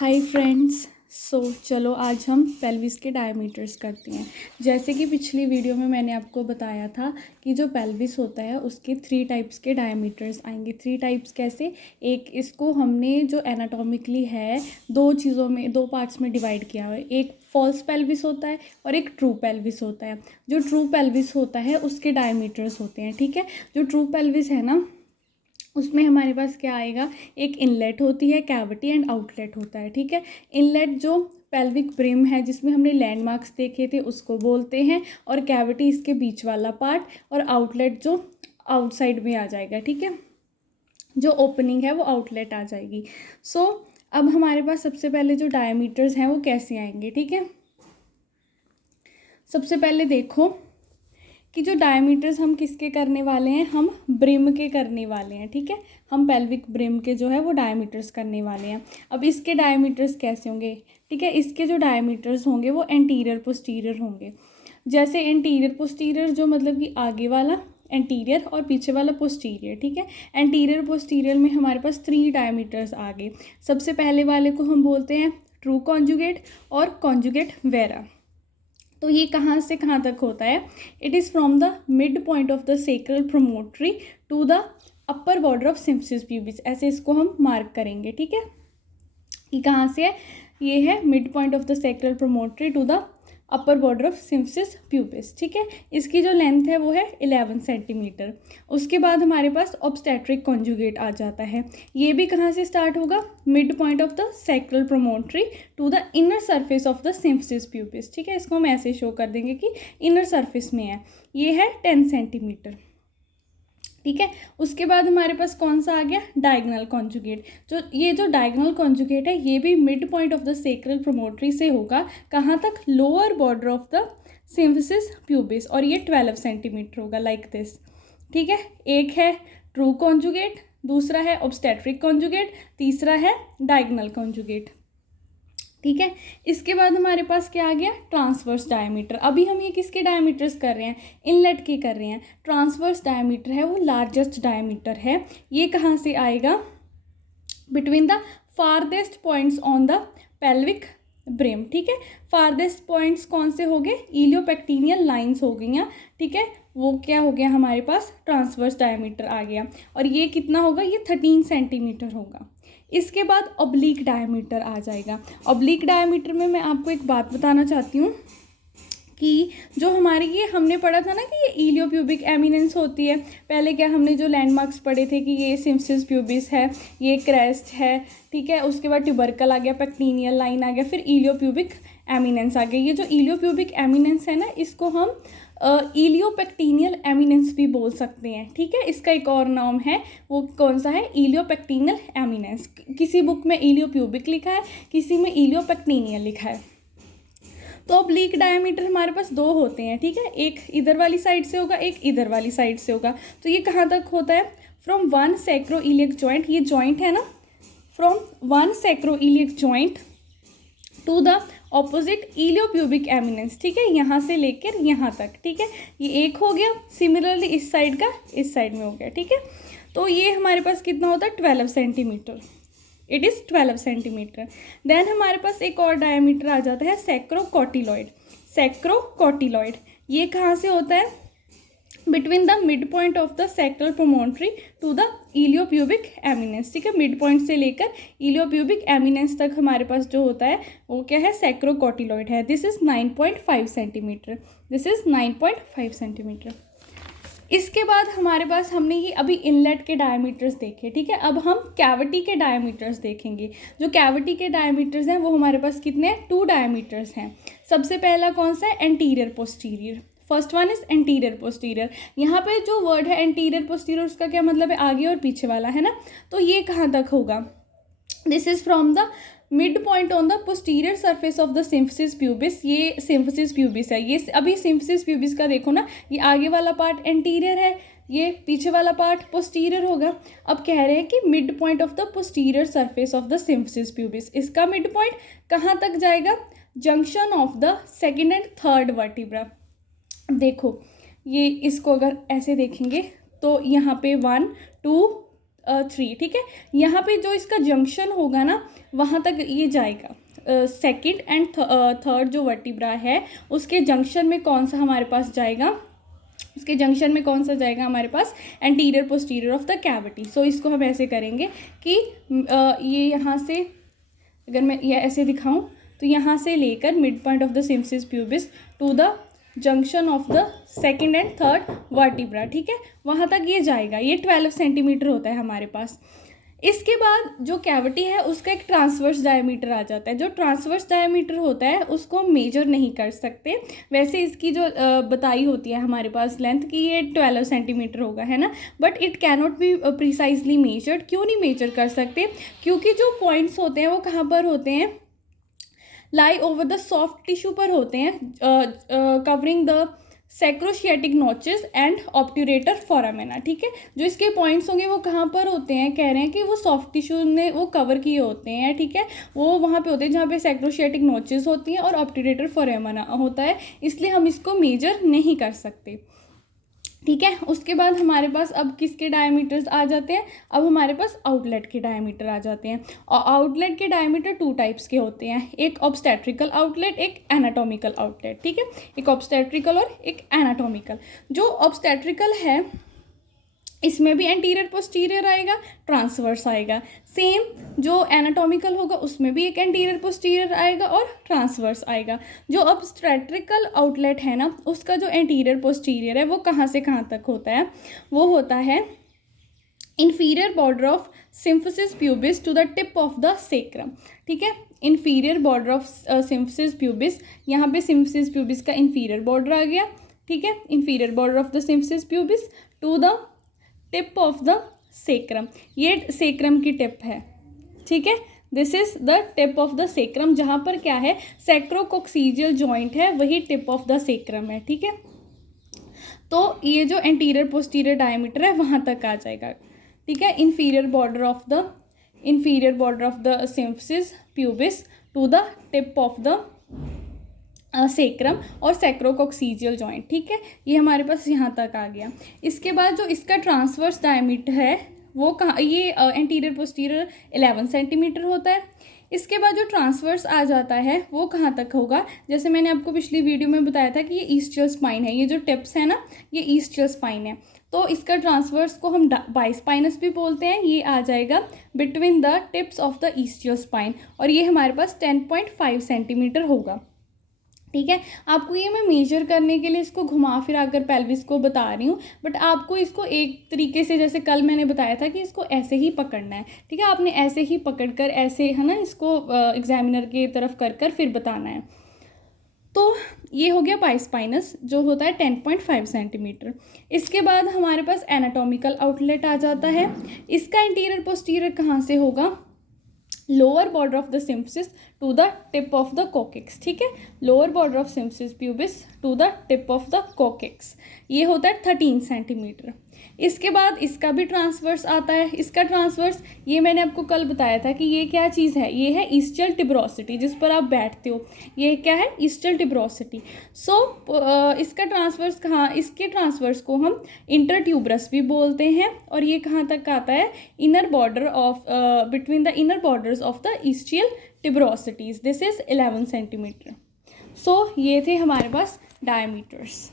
Hi friends. चलो आज हम पेल्विस के डायमीटर्स करते हैं। जैसे कि पिछली वीडियो में मैंने आपको बताया था कि जो पेल्विस होता है उसके 3 टाइप्स के डायमीटर्स आएंगे। 3 टाइप्स कैसे? एक इसको हमने जो एनाटॉमिकली है दो पार्ट्स में डिवाइड किया हुआ है। एक फॉल्स पेल्विस होता है और एक ट्रू पेल्विस होता है। जो ट्रू पेल्विस होता है उसके डायमीटर्स होते हैं, ठीक है। जो ट्रू पेल्विस है ना, उसमें हमारे पास क्या आएगा, एक इनलेट होती है, कैविटी एंड आउटलेट होता है, ठीक है। इनलेट जो पेल्विक ब्रिम है जिसमें हमने लैंडमार्क्स देखे थे उसको बोलते हैं, और कैविटी इसके बीच वाला पार्ट, और आउटलेट जो आउटसाइड में आ जाएगा, ठीक है। जो ओपनिंग है वो आउटलेट आ जाएगी। अब हमारे पास सबसे पहले जो डायमीटर्स हैं वो कैसे आएंगे, ठीक है। सबसे पहले देखो कि जो डायमीटर्स हम किसके करने वाले हैं, हम ब्रिम के करने वाले हैं, ठीक है। हम पेल्विक ब्रिम के जो है वो डायमीटर्स करने वाले हैं। अब इसके डायमीटर्स कैसे होंगे, ठीक है। इसके जो डायमीटर्स होंगे वो एंटीरियर पोस्टीरियर होंगे। जैसे एंटीरियर पोस्टीरियर जो मतलब कि आगे वाला एंटीरियर और पीछे वाला पोस्टीरियर, ठीक है। एंटीरियर पोस्टीरियर में हमारे पास 3 डायमीटर्स आ गए। सबसे पहले वाले को हम बोलते हैं ट्रू कॉन्जुगेट और कॉन्जुगेट वेरा। तो ये कहाँ से कहाँ तक होता है? It is from the mid point of the sacral promontory to the upper border of symphysis pubis. ऐसे इसको हम मार्क करेंगे, ठीक है। ये कहाँ से है? ये है mid point of the sacral promontory to the upper border of symphysis pubis, ठीक है। इसकी जो लेंथ है वो है 11 सेंटीमीटर। उसके बाद हमारे पास ऑब्स्टेट्रिक कॉन्जुगेट आ जाता है। ये भी कहाँ से स्टार्ट होगा? Mid point of the sacral promontory to the inner surface of the symphysis pubis, ठीक है। इसको हम ऐसे शो कर देंगे कि इनर सरफेस में है। ये है 10 सेंटीमीटर, ठीक है। उसके बाद हमारे पास कौन सा आ गया? Diagonal conjugate. जो डायगोनल कॉन्जुगेट है ये भी mid point of the sacral promontory से होगा। कहाँ तक? Lower border of the symphysis pubis, और ये 12 सेंटीमीटर होगा, लाइक दिस, ठीक है। एक है ट्रू कॉन्जुगेट, दूसरा है ऑब्स्टेट्रिक कॉन्जुगेट, तीसरा है डायगोनल कॉन्जुगेट, ठीक है। इसके बाद हमारे पास क्या आ गया? Transverse diameter. अभी हम ये किसके डायमीटर्स कर रहे हैं? इनलेट के कर रहे हैं। ट्रांसवर्स डायमीटर है वो लार्जेस्ट डायमीटर है। ये कहाँ से आएगा? Between the farthest points on the pelvic brim, ठीक है। फारदेस्ट पॉइंट्स कौन से हो गए? इलियोपेक्टिनियल लाइंस हो गई, ठीक है। वो क्या हो गया हमारे पास? ट्रांसवर्स डायमीटर आ गया। और ये कितना होगा? ये 13 सेंटीमीटर होगा। इसके बाद ऑब्लिक डायमीटर आ जाएगा। ऑब्लिक डायमीटर में मैं आपको एक बात बताना चाहती हूँ कि जो हमारी ये हमने पढ़ा था ना कि ये इलियोप्यूबिक एमिनेंस होती है। पहले क्या हमने जो लैंडमार्क्स पढ़े थे कि ये सिम्फसिस प्यूबिस है, ये क्रेस्ट है, ठीक है। उसके बाद ट्यूबरकल आ गया, पेक्टिनियल लाइन आ गया, फिर इलियोप्यूबिक एमिनेंस आ गया। ये जो इलियोप्यूबिक एमिनेंस है ना, इसको हम इलियोपेक्टिनियल एमिनेंस भी बोल सकते हैं, ठीक है। इसका एक और नाम है, वो कौन सा है? इलियोपेक्टिनियल एमिनेंस। किसी बुक में इलियोप्यूबिक लिखा है, किसी में इलियोपेक्टिनियल लिखा है। तो ऑब्लिक डायमीटर हमारे पास 2 होते हैं, ठीक है। एक इधर वाली साइड से होगा, एक इधर वाली साइड से होगा। तो ये कहाँ तक होता है? फ्रॉम 1 सैक्रोइलियक जॉइंट, ये जॉइंट है ना, from 1 sacroiliac joint to the opposite iliopubic eminence, ठीक है। यहाँ से लेकर यहाँ तक, ठीक है। ये एक हो गया। सिमिलरली इस साइड का इस साइड में हो गया, ठीक है। तो ये हमारे पास कितना होता है? 12 centimetre. It is 12 centimetre. Then हमारे पास एक और डायमीटर आ जाता है सैक्रोकॉटिलॉइड। सैक्रोकॉटिलॉइड ये कहाँ से होता है? Between the mid point of the sacral promontory to the iliopubic eminence, ठीक है। मिड पॉइंट से लेकर इलियोप्यूबिक एमिनेंस तक हमारे पास जो होता है वो क्या है? सैक्रोकॉटिलॉइड है। This is 9.5 centimetre. This is 9.5 centimetre. इसके बाद हमारे पास हमने ये अभी इनलेट के डायमीटर्स देखे, ठीक है। अब हम कैविटी के डायमीटर्स देखेंगे। जो कैविटी के डायमीटर्स हैं वो हमारे पास कितने हैं? 2 डायमीटर्स हैं। सबसे पहला कौन सा है? Anterior posterior. First one is anterior posterior. यहाँ पे जो वर्ड है एंटीरियर पोस्टीरियर, उसका क्या मतलब है? आगे और पीछे वाला, है ना। तो ये कहाँ तक होगा? This is from the mid point on the posterior surface of the symphysis pubis. ये सिम्फसिस प्यूबिस है। ये अभी सिम्फसिस प्यूबिस का देखो ना, ये आगे वाला पार्ट एंटीरियर है, ये पीछे वाला पार्ट पोस्टीरियर होगा। अब कह रहे हैं कि mid point of the posterior surface of the symphysis pubis. इसका मिड पॉइंट कहाँ तक जाएगा? Junction of the second and third vertebra. देखो ये इसको अगर ऐसे देखेंगे तो यहाँ पे 1 2 3, ठीक है। यहाँ पे जो इसका जंक्शन होगा ना वहाँ तक ये जाएगा। सेकंड एंड थर्ड जो वर्टिब्रा है उसके जंक्शन में कौन सा हमारे पास जाएगा, उसके जंक्शन में कौन सा जाएगा हमारे पास, anterior posterior of the cavity. So इसको हम ऐसे करेंगे कि ये यहाँ से अगर मैं ये ऐसे दिखाऊं तो यहाँ से लेकर mid point of the symphysis pubis to the junction of the second and third vertebra, ठीक है, वहाँ तक ये जाएगा। ये 12 सेंटीमीटर होता है हमारे पास। इसके बाद जो कैविटी है उसका एक ट्रांसवर्स डायमीटर आ जाता है। जो ट्रांसवर्स डायमीटर होता है उसको हम मेजर नहीं कर सकते। वैसे इसकी जो बताई होती है हमारे पास लेंथ कि ये 12 सेंटीमीटर होगा, है ना, but it cannot be precisely measured. क्यों नहीं मेजर कर सकते, क्योंकि जो पॉइंट्स होते हैं वो कहाँ पर होते हैं, lie over the soft tissue पर होते हैं, covering the sacrosciatic notches and obturator foramina, ठीक है। जो इसके पॉइंट्स होंगे वो कहाँ पर होते हैं, कह रहे हैं कि वो सॉफ्ट टिश्यू ने वो कवर किए होते हैं, ठीक है, वो वहाँ पे होते हैं जहाँ पे सैक्रोशिएटिक नोचेस होती हैं और ऑब्ट्यूरेटर फोरामेना होता है, इसलिए हम इसको मेजर नहीं कर सकते, ठीक है। उसके बाद हमारे पास अब किसके डायमीटर्स आ जाते हैं, अब हमारे पास आउटलेट के डायमीटर आ जाते हैं। और आउटलेट के डायमीटर 2 टाइप्स के होते हैं, एक ऑब्स्टेट्रिकल आउटलेट, एक एनाटॉमिकल आउटलेट, ठीक है, एक ऑब्स्टेट्रिकल और एक एनाटॉमिकल। जो ऑब्स्टेट्रिकल है इसमें भी एंटीरियर पोस्टीरियर आएगा, ट्रांसवर्स आएगा। सेम जो एनाटॉमिकल होगा उसमें भी एक एंटीरियर पोस्टीरियर आएगा और ट्रांसवर्स आएगा। जो ऑब्स्टेट्रिकल आउटलेट है ना उसका जो एंटीरियर पोस्टीरियर है वो कहाँ से कहाँ तक होता है, वो होता है inferior border of symphysis pubis to the tip of the sacrum, ठीक है। Inferior border of symphysis pubis, यहाँ पे सिम्फिसिस प्यूबिस का इंफीरियर बॉर्डर आ गया, ठीक है, inferior border of the symphysis pubis to the tip of the sacrum, ये सेक्रम की टिप है, ठीक है, this is the tip of the sacrum, जहाँ पर क्या है सैक्रोकोक्सीजियल जॉइंट है वही टिप ऑफ द सेक्रम है, ठीक है। तो ये जो एंटीरियर पोस्टीरियर डायमीटर है वहाँ तक आ जाएगा, ठीक है। Inferior border of the symphysis pubis to the tip of the sacrum और सैक्रोकोक्सीजियल जॉइंट, ठीक है, ये हमारे पास यहाँ तक आ गया। इसके बाद जो इसका ट्रांसवर्स डायमीटर है वो कहाँ, ये एंटीरियर पोस्टीरियर 11 सेंटीमीटर होता है। इसके बाद जो ट्रांसवर्स आ जाता है वो कहाँ तक होगा, जैसे मैंने आपको पिछली वीडियो में बताया था कि ये ईस्टियल स्पाइन है, ये जो टिप्स है ना ये ईस्टियल स्पाइन है, तो इसका ट्रांसवर्स को हम बाइस्पाइनस भी बोलते हैं। ये आ जाएगा between the tips of the ischial spine और ये हमारे पास 10.5 सेंटीमीटर होगा, ठीक है। आपको ये मैं मेजर करने के लिए इसको घुमा फिरा कर पेल्विस को बता रही हूँ, बट आपको इसको एक तरीके से, जैसे कल मैंने बताया था कि इसको ऐसे ही पकड़ना है, ठीक है, आपने ऐसे ही पकड़ कर ऐसे, है ना, इसको एग्जामिनर की तरफ कर कर फिर बताना है। तो ये हो गया बाइस्पाइनस जो होता है 10.5 सेंटीमीटर। इसके बाद हमारे पास एनाटॉमिकल आउटलेट आ जाता है। इसका इंटीरियर पोस्टीरियर कहाँ से होगा, lower border of the symphysis to the tip of the coccyx, ठीक है, lower border of symphysis pubis to the tip of the coccyx, ये होता है 13 सेंटीमीटर। इसके बाद इसका भी ट्रांसवर्स आता है। इसका ट्रांसवर्स ये मैंने आपको कल बताया था कि ये क्या चीज़ है, ये है ईस्टियल टिब्रोसिटी, जिस पर आप बैठते हो, ये क्या है ईस्टियल टिब्रोसिटी। सो इसका ट्रांसवर्स कहाँ, इसके ट्रांसवर्स को हम इंटरट्यूबरस भी बोलते हैं और ये कहाँ तक आता है, inner border of between the inner borders of the ischial tuberosities, this is 11 centimetre. So ये थे हमारे पास डायमीटर्स।